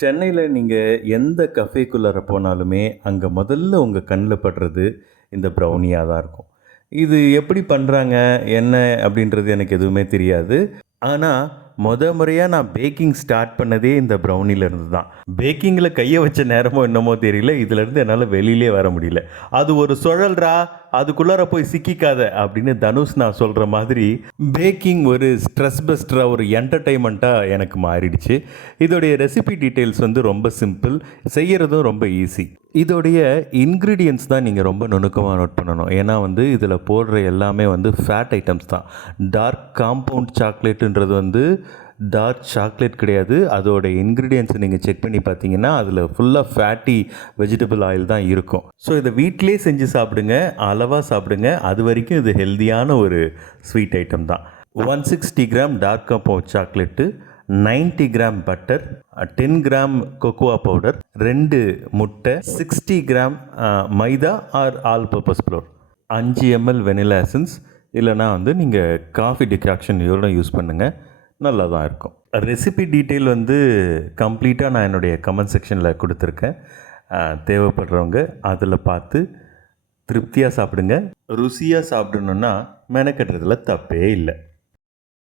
சென்னையில நீங்க எந்த கஃபேக்குள்ளார போனாலுமே, அங்க முதல்ல உங்க கண்ல படுறது இந்த ப்ரௌனியா தான் இருக்கும். இது எப்படி பண்றாங்க? என்ன? அப்படின்றது எனக்கு எதுவுமே தெரியாது. ஆனா, முறையா நான் பேக்கிங் ஸ்டார்ட் பண்ணதே இந்த ப்ரௌனிலருந்து தான். பேக்கிங்கில கைய வச்ச நேரமோ என்னமோ தெரியல, இதுலருந்து என்னால வெளியிலயே வர முடியல. "அது ஒரு சுழல்றா, அதுக்குள்ளார போய் சிக்கிக்காத" அப்படின்னு தனுஷ் நான் சொல்ற மாதிரி, பேக்கிங் ஒரு ஸ்ட்ரெஸ் பஸ்டரா, ஒரு என்டர்டெயின்மெண்ட்டா எனக்கு மாறிடுச்சு. இதோடைய ரெசிபி டீட்டெயில்ஸ் வந்து ரொம்ப சிம்பிள், செய்யறதும் ரொம்ப ஈஸி. இதோடைய இன்கிரீடியன்ட்ஸ் தான் நீங்க ரொம்ப நுணுக்கமா நோட் பண்ணணும். ஏன்னா வந்து இதில போடுற எல்லாமே வந்து ஃபேட் ஐட்டம்ஸ் தான். டார்க் காம்பவுண்ட் சாக்லேட்டுன்றது வந்து டார்க் சாக்லேட் கிடையாது. அதோட இன்கிரீடியன்ட்ஸ நீங்க செக் பண்ணி பார்த்தீங்கன்னா, அதில ஃபுல்லா ஃபேட்டி வெஜிடபிள் ஆயில் தான் இருக்கும். ஸோ இத வீட்டிலேயே செஞ்சு சாப்பிடுங்க. அளவா சாப்பிடுங்க. அதுவரைக்கும் இது ஹெல்தியான ஒரு ஸ்வீட் ஐட்டம் தான். 160 gram dark compound chocolate, 90 gram butter, 10 gram cocoa powder, 2 முட்டை, 60 gram maida or all purpose flour, 5 ml vanilla essence, இல்லைனா வந்து நீங்கள் காஃபி டிகாக்ஷன் இதோட யூஸ் பண்ணுங்கள். நல்லா தான் இருக்கும். ரெசிபி டீட்டெயில் வந்து கம்ப்ளீட்டாக நான் என்னுடைய கமெண்ட் செக்ஷனில் கொடுத்துருக்கேன். தேவைப்படுறவங்க அதில் பார்த்து திருப்தியாக சாப்பிடுங்க. ருசியாக சாப்பிடணுன்னா மெனக்கட்டுறதுல தப்பே இல்லை.